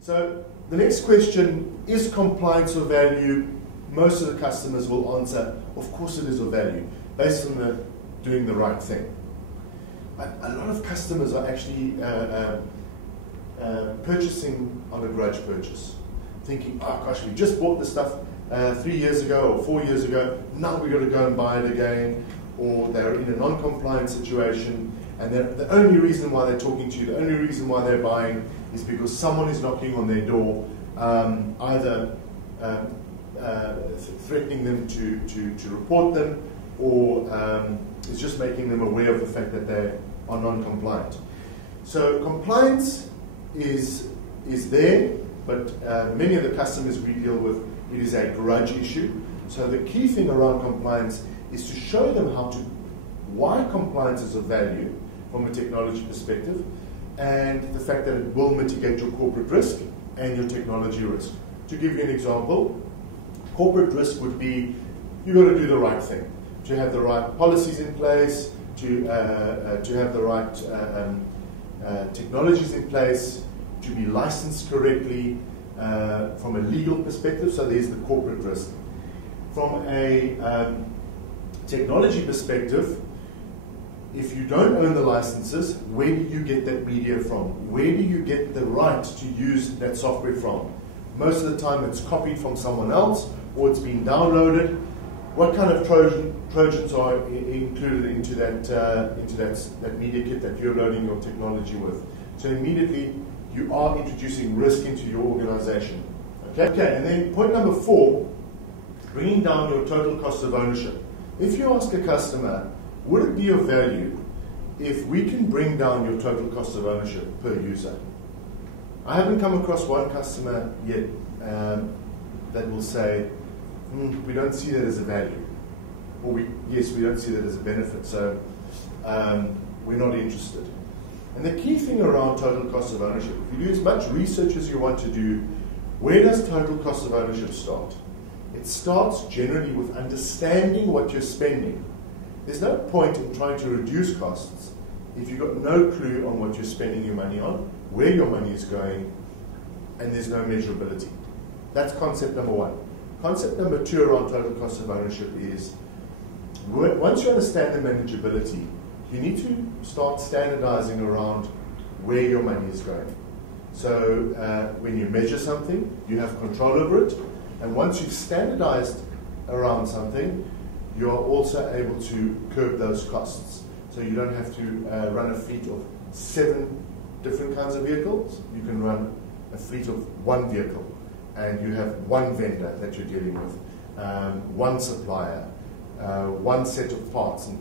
So the next question, is compliance of value? Most of the customers will answer, of course it is of value, based on doing the right thing. But a lot of customers are actually purchasing on a grudge purchase, thinking, oh gosh, we just bought this stuff 3 years ago or 4 years ago, now we've got to go and buy it again, or they're in a non-compliant situation, and the only reason why they're talking to you, the only reason why they're buying is because someone is knocking on their door, either threatening them to report them, or is just making them aware of the fact that they are non-compliant. So compliance is there, but many of the customers we deal with, it is a grudge issue. So the key thing around compliance is to show them why compliance is of value from a technology perspective, and the fact that it will mitigate your corporate risk and your technology risk. To give you an example, corporate risk would be, you've got to do the right thing, to have the right policies in place, to have the right technologies in place, to be licensed correctly from a legal perspective, so there's the corporate risk. From a technology perspective, if you don't own the licenses, where do you get that media from? Where do you get the right to use that software from? Most of the time it's copied from someone else, or it's been downloaded. What kind of Trojans are included into that media kit that you're loading your technology with? So immediately you are introducing risk into your organization. Okay, and then point number 4, bringing down your total cost of ownership. If you ask a customer, would it be of value if we can bring down your total cost of ownership per user? I haven't come across one customer yet that will say, we don't see that as a value. Or yes, we don't see that as a benefit, so we're not interested. And the key thing around total cost of ownership, if you do as much research as you want to do, where does total cost of ownership start? It starts generally with understanding what you're spending. There's no point in trying to reduce costs if you've got no clue on what you're spending your money on, where your money is going, and there's no measurability. That's concept number 1. Concept number 2 around total cost of ownership is, once you understand the manageability, you need to start standardizing around where your money is going. So when you measure something, you have control over it, and once you've standardized around something, you are also able to curb those costs. So you don't have to run a fleet of 7 different kinds of vehicles. You can run a fleet of 1 vehicle, and you have 1 vendor that you're dealing with, 1 supplier, 1 set of parts in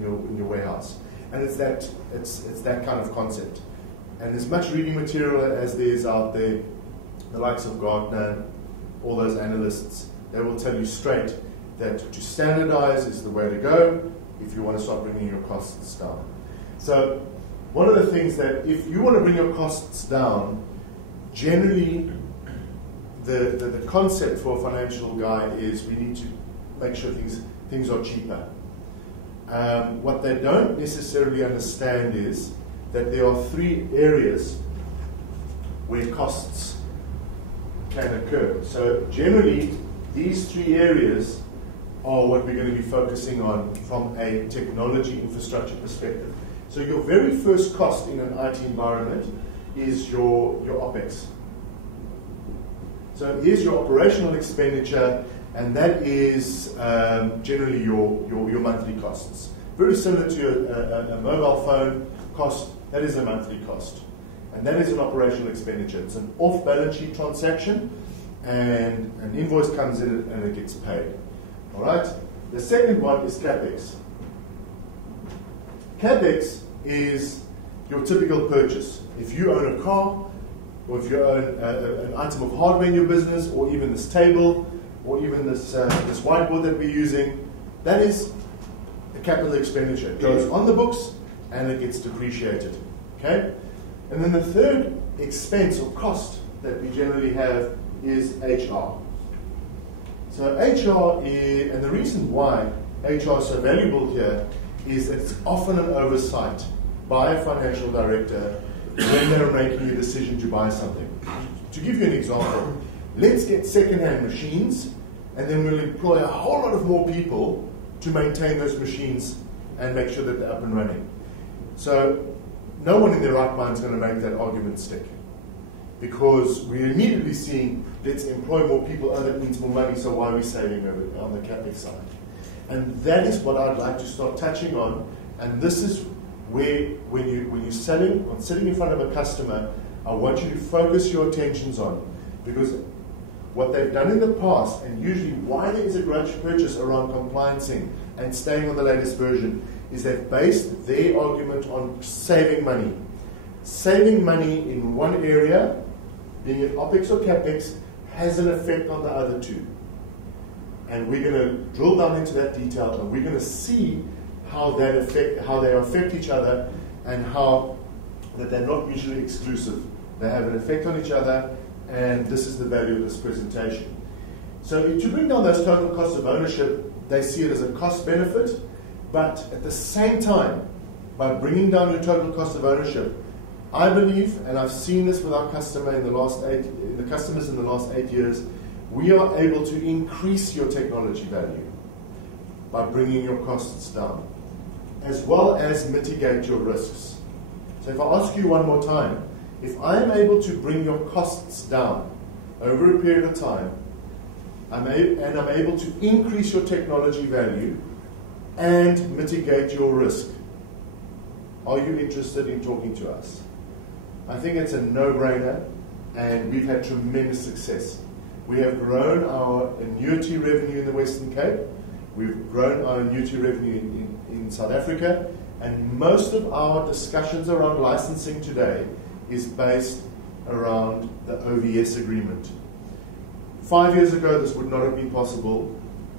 your warehouse. And it's that kind of concept. And as much reading material as there is out there, the likes of Gartner, all those analysts, they will tell you straight that to standardize is the way to go if you want to start bringing your costs down. So one of the things that, if you want to bring your costs down, generally the concept for a financial guy is we need to make sure things are cheaper. What they don't necessarily understand is that there are 3 areas where costs can occur. So generally, these 3 areas are what we're going to be focusing on from a technology infrastructure perspective. So your very first cost in an IT environment is your OPEX. So here's your operational expenditure, and that is generally your monthly costs. Very similar to a mobile phone cost, that is a monthly cost. And that is an operational expenditure. It's an off-balance sheet transaction, and an invoice comes in and it gets paid. All right? The second one is CapEx. CapEx is your typical purchase. If you own a car, or if you own an item of hardware in your business, or even this table, or even this whiteboard that we're using, that is a capital expenditure. It goes on the books and it gets depreciated. Okay? And then the third expense or cost that we generally have is HR. So HR is, and the reason why HR is so valuable here is that it's often an oversight by a financial director when they're making a decision to buy something. To give you an example, let's get second-hand machines, and then we'll employ a whole lot of more people to maintain those machines and make sure that they're up and running. So no one in their right mind is going to make that argument stick, because we're immediately seeing, let's employ more people, oh, that means more money, so why are we saving on the CapEx side? And that is what I'd like to start touching on, and this is where, when you're selling or sitting in front of a customer, I want you to focus your attentions on, because what they've done in the past, and usually why there is a grudge purchase around compliancing and staying on the latest version, is they've based their argument on saving money. Saving money in one area, being it OPEX or CAPEX, has an effect on the other two. And we're going to drill down into that detail, and we're going to see how they affect each other, and how that they're not mutually exclusive. They have an effect on each other, and this is the value of this presentation. So to bring down those total costs of ownership, they see it as a cost benefit, but at the same time, by bringing down your total cost of ownership, I believe, and I've seen this with our customers in the last 8 years, we are able to increase your technology value by bringing your costs down, as well as mitigate your risks. So if I ask you one more time, if I am able to bring your costs down over a period of time, I'm able to increase your technology value and mitigate your risk, are you interested in talking to us? I think it's a no-brainer, and we've had tremendous success. We have grown our annuity revenue in the Western Cape. We've grown our annuity revenue in South Africa, and most of our discussions around licensing today is based around the OVS agreement. 5 years ago, this would not have been possible,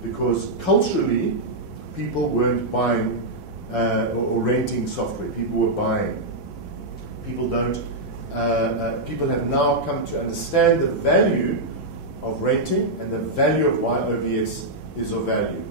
because culturally, people weren't buying or renting software. People were buying. People have now come to understand the value of renting and the value of why OVS is of value.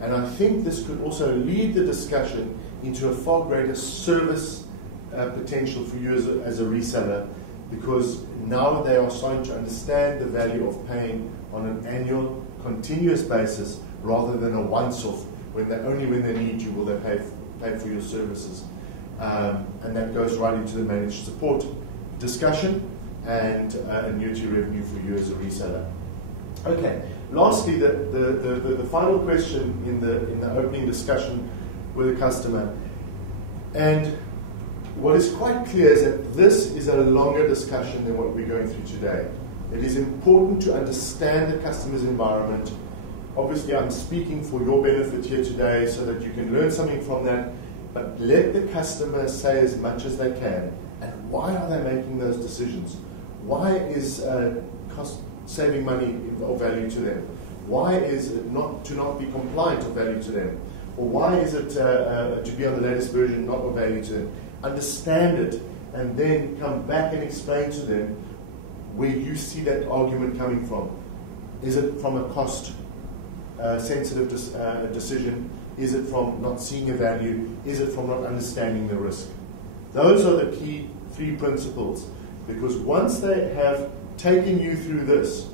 And I think this could also lead the discussion into a far greater service potential for you as a reseller, because now they are starting to understand the value of paying on an annual, continuous basis, rather than a once-off, only when they need you will they pay for your services. And that goes right into the managed support discussion and annuity revenue for you as a reseller. Okay, lastly, the final question in the opening discussion with a customer, and what is quite clear is that this is a longer discussion than what we're going through today. It is important to understand the customer's environment. Obviously, I'm speaking for your benefit here today so that you can learn something from that, but let the customer say as much as they can. And why are they making those decisions? Why is saving money of value to them? Why is it to not be compliant of value to them? Or why is it to be on the latest version not of value to them? Understand it, and then come back and explain to them where you see that argument coming from. Is it from a cost sensitive decision? Is it from not seeing a value? Is it from not understanding the risk? Those are the key 3 principles, because once they have taken you through this,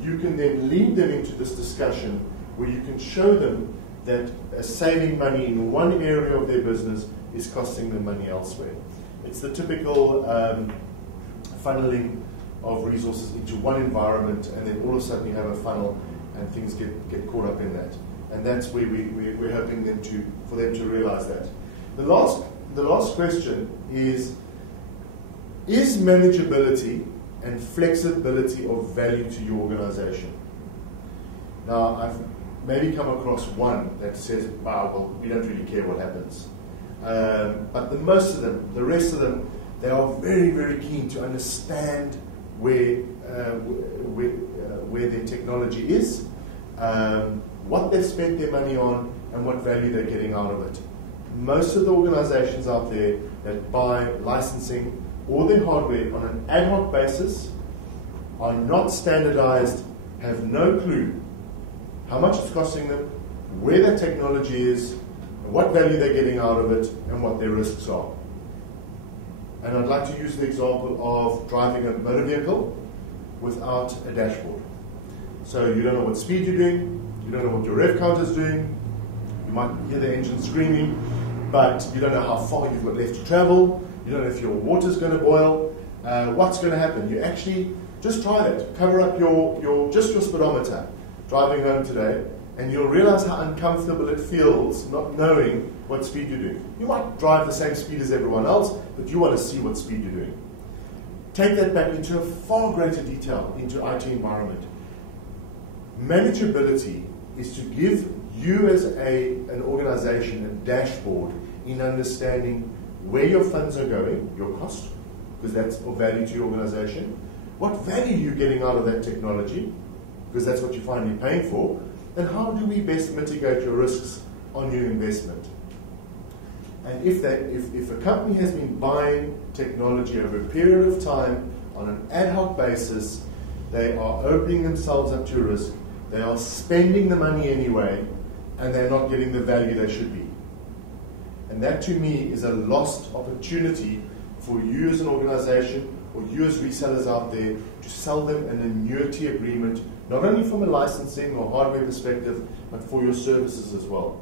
you can then lead them into this discussion where you can show them that saving money in one area of their business is costing them money elsewhere. It's the typical funneling of resources into one environment, and then all of a sudden you have a funnel and things get caught up in that. And that's where we're hoping for them to realize that. The last question is manageability and flexibility of value to your organization? Now, I've maybe come across one that says, wow, well, we don't really care what happens. But the rest of them, they are very, very keen to understand where their technology is, what they've spent their money on, and what value they're getting out of it. Most of the organizations out there that buy licensing or their hardware on an ad hoc basis are not standardized, have no clue how much it's costing them, where their technology is, what value they're getting out of it, and what their risks are. And I'd like to use the example of driving a motor vehicle without a dashboard. So you don't know what speed you're doing, you don't know what your rev counter is doing, you might hear the engine screaming, but you don't know how far you've got left to travel, you don't know if your water's going to boil, what's going to happen. You actually just try that. Cover up your speedometer driving home today, and you'll realize how uncomfortable it feels not knowing what speed you're doing. You might drive the same speed as everyone else, but you want to see what speed you're doing. Take that back into a far greater detail into IT environment. Manageability is to give you as an organization a dashboard in understanding where your funds are going, your cost, because that's of value to your organization, what value you're getting out of that technology, because that's what you're finally paying for, and how do we best mitigate your risks on your investment. And if a company has been buying technology over a period of time on an ad hoc basis, they are opening themselves up to risk, they are spending the money anyway, and they're not getting the value they should be. And that to me is a lost opportunity for you as an organization or you as resellers out there to sell them an annuity agreement, not only from a licensing or hardware perspective, but for your services as well.